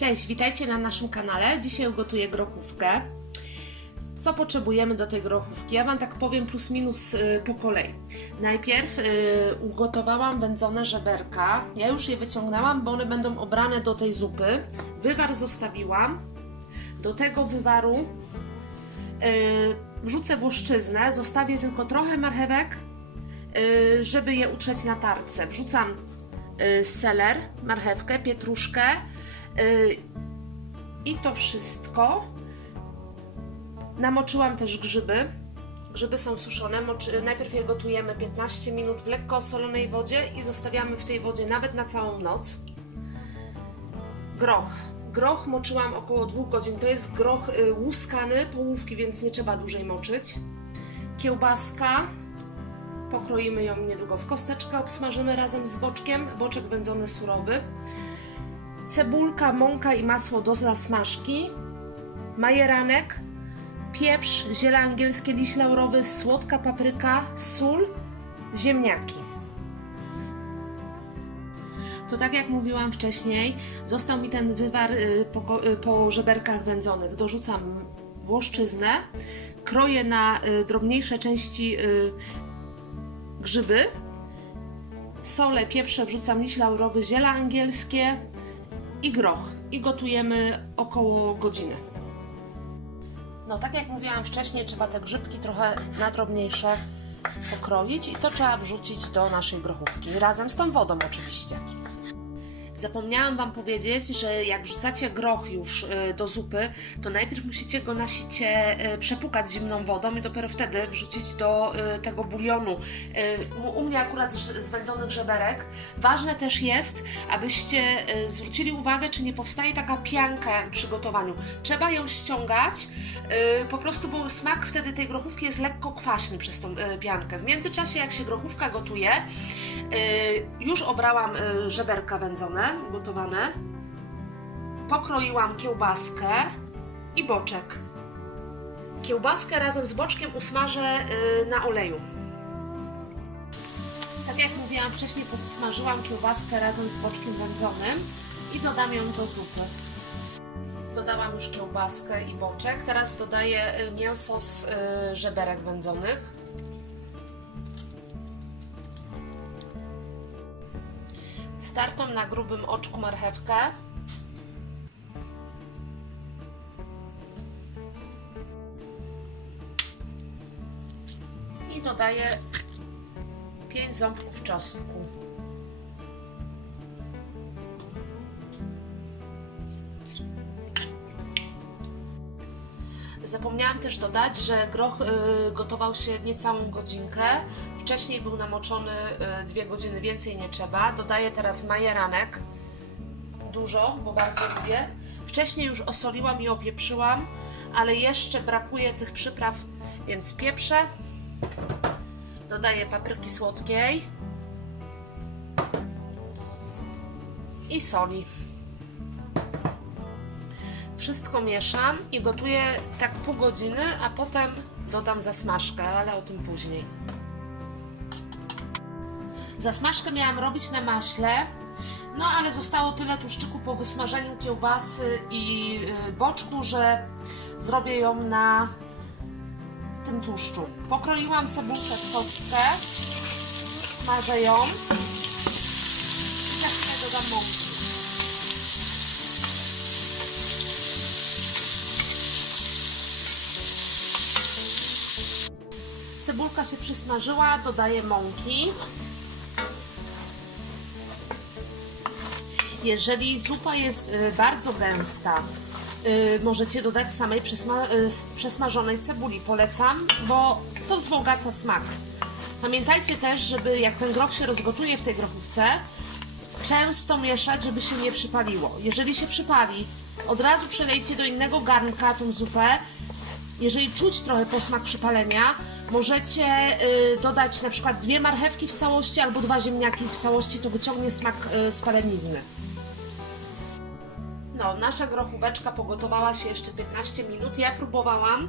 Cześć, witajcie na naszym kanale. Dzisiaj ugotuję grochówkę. Co potrzebujemy do tej grochówki? Ja Wam tak powiem plus minus y, po kolei. Najpierw y, ugotowałam wędzone żeberka. Ja już je wyciągnęłam, bo one będą obrane do tej zupy. Wywar zostawiłam. Do tego wywaru y, wrzucę włoszczyznę. Zostawię tylko trochę marchewek, żeby je utrzeć na tarce. Wrzucam seler, marchewkę, pietruszkę i to wszystko. Namoczyłam też grzyby. Grzyby są suszone. Najpierw je gotujemy 15 minut w lekko osolonej wodzie i zostawiamy w tej wodzie nawet na całą noc. Groch. Groch moczyłam około 2 godzin. To jest groch y, łuskany, połówki, więc nie trzeba dłużej moczyć. Kiełbaska. Pokroimy ją niedługo w kosteczkę, obsmażymy razem z boczkiem. Boczek wędzony surowy. Cebulka, mąka i masło do zasmażki. Majeranek, pieprz, ziele angielskie, liść laurowy, słodka papryka, sól, ziemniaki. To tak jak mówiłam wcześniej, został mi ten wywar y, po, y, po żeberkach wędzonych. Dorzucam włoszczyznę, kroję na y, drobniejsze części grzyby, solę, pieprze, wrzucam liść laurowy, ziele angielskie i groch. I gotujemy około godziny. No, tak jak mówiłam wcześniej, trzeba te grzybki trochę na drobniejsze pokroić i to trzeba wrzucić do naszej grochówki, razem z tą wodą oczywiście. Zapomniałam Wam powiedzieć, że jak wrzucacie groch już y, do zupy, to najpierw musicie go na sicie y, przepukać zimną wodą i dopiero wtedy wrzucić do y, tego bulionu. U mnie akurat z wędzonych żeberek. Ważne też jest, abyście zwrócili uwagę, czy nie powstaje taka pianka przy gotowaniu. Trzeba ją ściągać, po prostu, bo smak wtedy tej grochówki jest lekko kwaśny przez tą piankę. W międzyczasie, jak się grochówka gotuje, już obrałam żeberka wędzone, gotowane. Pokroiłam kiełbaskę i boczek. Kiełbaskę razem z boczkiem usmażę y, na oleju. Tak jak mówiłam wcześniej, podsmażyłam kiełbaskę razem z boczkiem wędzonym i dodam ją do zupy. Dodałam już kiełbaskę i boczek. Teraz dodaję y, mięso z y, żeberek wędzonych. Startą na grubym oczku marchewkę. I dodaję 5 ząbków czosnku. Zapomniałam też dodać, że groch y, gotował się niecałą godzinkę. Wcześniej był namoczony y, dwie godziny, więcej nie trzeba. Dodaję teraz majeranek. Dużo, bo bardzo lubię. Wcześniej już osoliłam i opieprzyłam, ale jeszcze brakuje tych przypraw, więc pieprzę. Dodaję papryki słodkiej i soli. Wszystko mieszam i gotuję tak pół godziny, a potem dodam zasmażkę, ale o tym później. Zasmażkę miałam robić na maśle, no ale zostało tyle tłuszczyku po wysmażeniu kiełbasy i y, boczku, że zrobię ją na tym tłuszczu. Pokroiłam cebulkę w kostkę, smażę ją Cebulka się przysmażyła, dodaję mąki. Jeżeli zupa jest y, bardzo gęsta, y, możecie dodać samej przesma y, przesmażonej cebuli. Polecam, bo to wzbogaca smak. Pamiętajcie też, żeby jak ten groch się rozgotuje w tej grochówce, często mieszać, żeby się nie przypaliło. Jeżeli się przypali, od razu przelejcie do innego garnka tą zupę. Jeżeli czuć trochę posmak przypalenia, możecie y, dodać na przykład dwie marchewki w całości albo dwa ziemniaki w całości, to wyciągnie smak y, spalenizny. No, nasza grochóweczka pogotowała się jeszcze 15 minut. Ja próbowałam,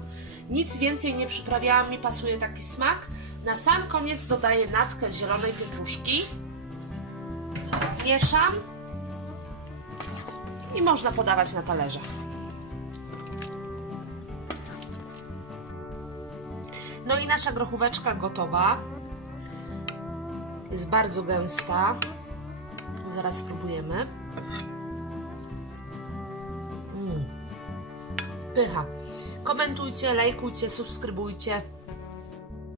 nic więcej nie przyprawiałam, mi pasuje taki smak. Na sam koniec dodaję natkę zielonej pietruszki. Mieszam i można podawać na talerzach. No i nasza grochóweczka gotowa. Jest bardzo gęsta. Zaraz spróbujemy. Mm. Pycha. Komentujcie, lajkujcie, subskrybujcie.